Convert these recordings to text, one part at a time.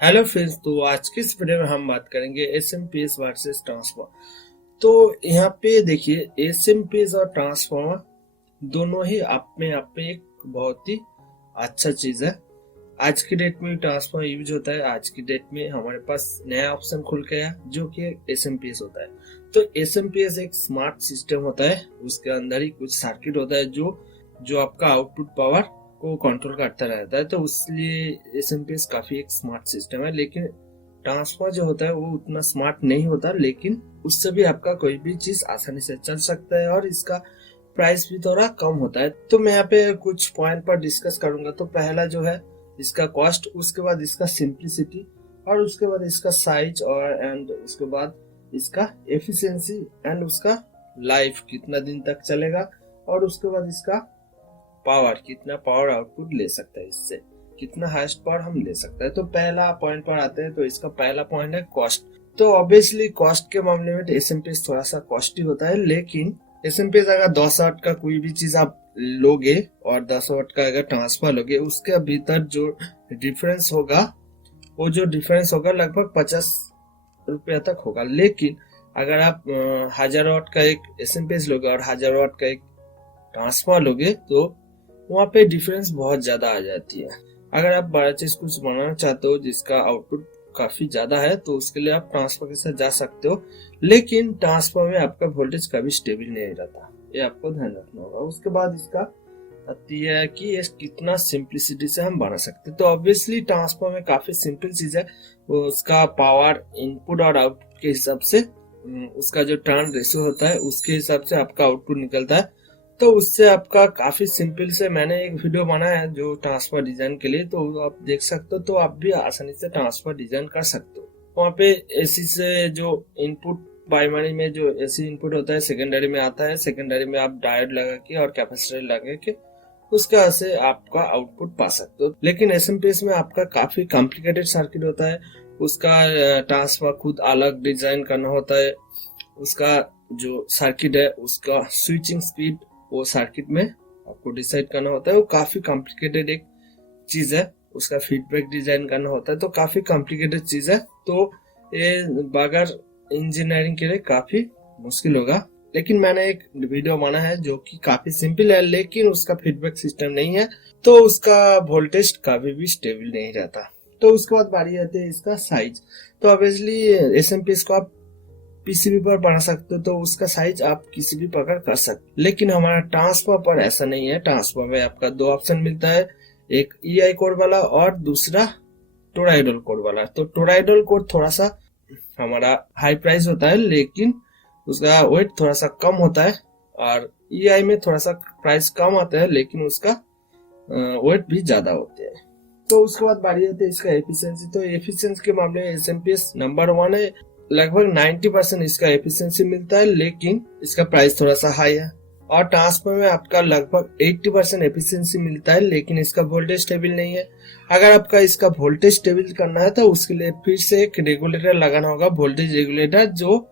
Hello friends. तो आज की इस वीडियो में हम बात करेंगे एसएमपीएस वर्सेस ट्रांसफॉर्मर। तो यहाँ पे देखिए, एसएमपीएस और ट्रांसफॉर्मर दोनों ही आप में एक बहुत ही अच्छा चीज है। आज की डेट में ट्रांसफॉर्मर यूज होता है। आज की डेट में हमारे पास नया ऑप्शन खुल गया जो कि एसएमपीएस होता है। तो एसएमपीएस एक स्मार्ट सिस्टम होता है, उसके अंदर ही कुछ सर्किट होता है जो जो आपका आउटपुट पावर को कंट्रोल करता रहता है। तो इसलिए एसएमपीएस काफी एक स्मार्ट सिस्टम है। लेकिन ट्रांसफर जो होता है वो उतना स्मार्ट नहीं होता, लेकिन उससे भी आपका कोई भी चीज आसानी से चल सकता है और इसका प्राइस भी थोड़ा कम होता है। तो मैं यहाँ पे कुछ पॉइंट पर डिस्कस करूंगा। तो पहला जो है इसका कॉस्ट, उसके बाद इसका सिंप्लिसिटी, और उसके बाद इसका साइज, और एंड उसके बाद इसका एफिशिएंसी, एंड उसका लाइफ कितना दिन तक चलेगा, और उसके बाद इसका पावर, कितना पावर आउटपुट ले सकता है, इससे कितना हाईएस्ट पावर हम ले सकते हैं। तो पहला पॉइंट पर आते हैं। तो इसका पहला पॉइंट है कॉस्ट। तो ऑब्वियसली कॉस्ट के मामले में एसएमपीएस थोड़ा सा कॉस्टली होता है, लेकिन एसएमपीएस अगर 10 वाट का कोई भी चीज आप लोगे और 10 वाट का अगर ट्रांसफर लोगे, उसके भीतर जो डिफरेंस होगा, वो जो डिफरेंस होगा लगभग 50 रुपया तक होगा। लेकिन अगर आप 1000 वाट का एक एसएमपीएस लोगे और 1000 वाट का एक ट्रांसफर लोगे, तो वहाँ पे डिफरेंस बहुत ज्यादा आ जाती है। अगर आप बड़ा चीज कुछ बनाना चाहते हो जिसका आउटपुट काफी ज्यादा है, तो उसके लिए आप ट्रांसफर के साथ जा सकते हो। लेकिन ट्रांसफर में आपका वोल्टेज कभी स्टेबल नहीं रहता, ये आपको ध्यान रखना होगा। उसके बाद इसका यह है कि ये कितना सिंप्लिसिटी से हम बना सकते हैं। तो ऑब्वियसली ट्रांसफर में काफी सिंपल चीज है। उसका पावर इनपुट और आउटपुट के हिसाब से, उसका जो टर्न रेशियो होता है उसके हिसाब से आपका आउटपुट निकलता है। तो उससे आपका काफी सिंपल से मैंने एक वीडियो बनाया है जो ट्रांसफर डिजाइन के लिए, तो आप देख सकते हो। तो आप भी आसानी से ट्रांसफर डिजाइन कर सकते हो। वहाँ पे एसी से जो इनपुट, प्राइमरी में जो एसी इनपुट होता है सेकेंडरी में आता है। सेकेंडरी में आप डायोड लगा के और कैपेसिटर लगा के उसका से आपका आउटपुट पा सकते हो। लेकिन एसएमपीएस में आपका काफी कॉम्प्लिकेटेड सर्किट होता है। उसका ट्रांसफर खुद अलग डिजाइन करना होता है। उसका जो सर्किट है उसका स्विचिंग स्पीड वो सर्किट में आपको डिसाइड करना होता है। वो काफी कॉम्प्लिकेटेड एक चीज है। उसका फीडबैक डिजाइन करना होता है, तो काफी कॉम्प्लिकेटेड चीज है। तो ये बगैर इंजीनियरिंग के लिए काफी मुश्किल होगा। लेकिन मैंने एक वीडियो बना है जो कि काफी सिंपल है, लेकिन उसका फीडबैक सिस्टम नहीं है, तो उसका वोल्टेज कभी भी स्टेबल नहीं रहता। तो उसके बाद बारी आती है इसका साइज। तो ऑब्वियसली एसएमपीएस को आप पीसीबी पर बना सकते हो, तो उसका साइज आप किसी भी प्रकार कर सकते। लेकिन हमारा ट्रांसफर पर ऐसा नहीं है। ट्रांसफर में आपका दो ऑप्शन मिलता है, एक ईआई कोड वाला और दूसरा टोराइडल कोड वाला। तो टोराइडल कोड थोड़ा सा हमारा हाई प्राइस होता है, लेकिन उसका वेट थोड़ा सा कम होता है, और ईआई में थोड़ा सा प्राइस कम आता है, लेकिन उसका वेट भी ज्यादा होते हैं। तो उसके बाद बारी आती है इसका एफिशिएंसी। तो एफिशिएंसी के मामले में एसएमपीएस नंबर 1 है। लगभग 90% इसका एफिशिएंसी मिलता है, लेकिन इसका प्राइस थोड़ा सा हाई है। और ट्रांसफर में आपका लगभग 80% एफिशिएंसी मिलता है, लेकिन इसका वोल्टेज स्टेबल नहीं है। अगर आपका इसका वोल्टेज स्टेबल करना है, तो उसके लिए फिर से एक रेगुलेटर लगाना होगा, वोल्टेज रेगुलेटर, जो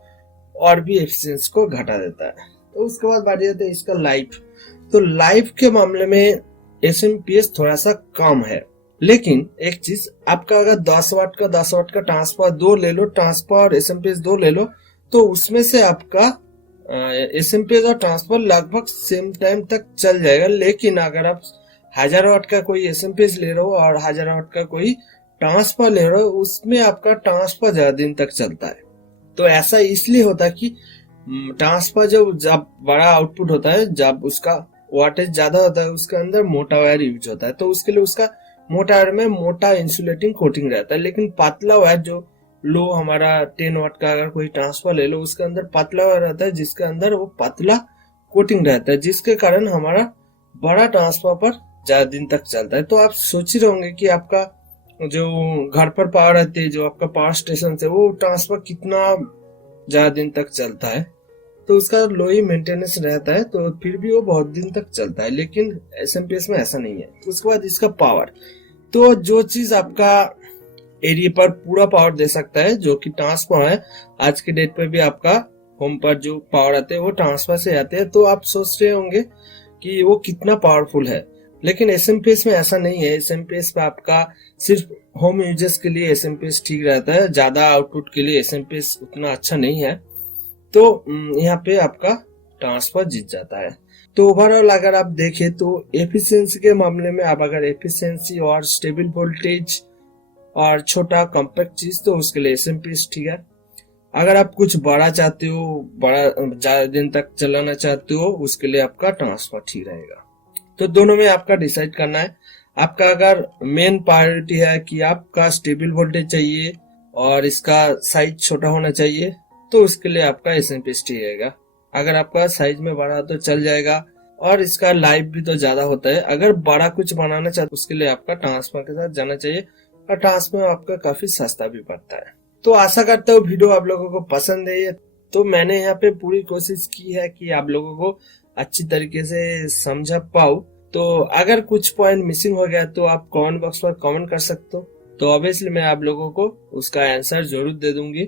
और भी एफिशिएंसी को घटा देता है। तो उसके बाद बात आती है इसका लाइफ। तो लाइफ के मामले में एसएमपीएस थोड़ा सा कम है। लेकिन एक चीज, आपका अगर 10 वाट का ट्रांसफर दो ले लो, ट्रांसफर और एसएमपीएस दो ले लो, तो उसमें से आपका एसएमपीएस और ट्रांसफर लगभग सेम टाइम तक चल जाएगा। लेकिन अगर आप 1000 वाट का कोई एसएमपीएस ले रहे हो और 1000 वाट का कोई ट्रांसफर ले रहे हो, उसमें आपका ट्रांसफर ज्यादा दिन तक चलता है। तो ऐसा इसलिए होता है कि ट्रांसफर जब बड़ा आउटपुट होता है, जब उसका वाटेज ज्यादा होता है, उसके अंदर मोटा वायर यूज होता है। तो उसके लिए उसका मोटा वायर में मोटा इंसुलेटिंग कोटिंग रहता है। लेकिन पतला वायर जो लो, हमारा 10 वाट का अगर कोई ट्रांसफर ले लो, उसके अंदर पतला वायर रहता है, जिसके अंदर वो पतला कोटिंग रहता है, जिसके कारण हमारा बड़ा ट्रांसफर पर ज्यादा दिन तक चलता है। तो आप सोच ही रहोगे कि आपका जो घर पर पावर रहती है, जो आपका पावर स्टेशन है, वो ट्रांसफर कितना ज्यादा दिन तक चलता है। तो उसका लो ही मेंटेनेंस रहता है, तो फिर भी वो बहुत दिन तक चलता है। लेकिन एसएमपीएस में ऐसा नहीं है। उसके बाद इसका पावर। तो जो चीज आपका एरिया पर पूरा पावर दे सकता है, जो कि ट्रांसफर है, आज के डेट पे भी आपका होम पर जो पावर आते हैं वो ट्रांसफर से आते हैं। तो आप सोच रहे होंगे कि वो कितना पावरफुल है। लेकिन एसएमपीएस में ऐसा नहीं है। एसएमपीएस पे आपका सिर्फ होम यूजर्स के लिए एसएमपीएस ठीक रहता है, ज्यादा आउटपुट के लिए एसएमपीएस उतना अच्छा नहीं है। तो यहाँ पे आपका ट्रांसफर जीत जाता है। तो ओवरऑल अगर आप देखें तो एफिशिएंसी के मामले में आप अगर एफिशिएंसी और स्टेबल वोल्टेज और छोटा कॉम्पैक्ट चीज, तो उसके लिए एसएमपीएस ठीक है। अगर आप कुछ बड़ा चाहते हो, बड़ा ज्यादा दिन तक चलाना चाहते हो, उसके लिए आपका ट्रांसफर ठीक रहेगा। तो दोनों में आपका डिसाइड करना है। आपका अगर मेन प्रायोरिटी है कि आपका स्टेबल वोल्टेज चाहिए और इसका साइज छोटा होना चाहिए, तो उसके लिए आपका एसएमपीएस ठीक रहेगा। अगर आपका साइज में बड़ा तो चल जाएगा और इसका लाइफ भी तो ज्यादा होता है। अगर बड़ा कुछ बनाना चाहते उसके लिए आपका ट्रांसफर के साथ जाना चाहिए, और ट्रांसफर आपका काफी सस्ता भी पड़ता है। तो आशा करता हूँ वीडियो आप लोगों को पसंद है। तो मैंने यहाँ पे पूरी कोशिश की है कि आप लोगों को अच्छी तरीके से समझा पाऊँ। तो अगर कुछ पॉइंट मिसिंग हो गया तो आप कमेंट बॉक्स पर कमेंट कर सकते हो, तो ऑब्वियसली मैं आप लोगों को उसका आंसर जरूर दे दूंगी।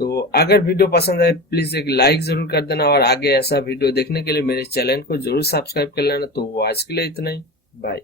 तो अगर वीडियो पसंद आए प्लीज एक लाइक जरूर कर देना, और आगे ऐसा वीडियो देखने के लिए मेरे चैनल को जरूर सब्सक्राइब कर लेना। तो आज के लिए इतना ही, बाय।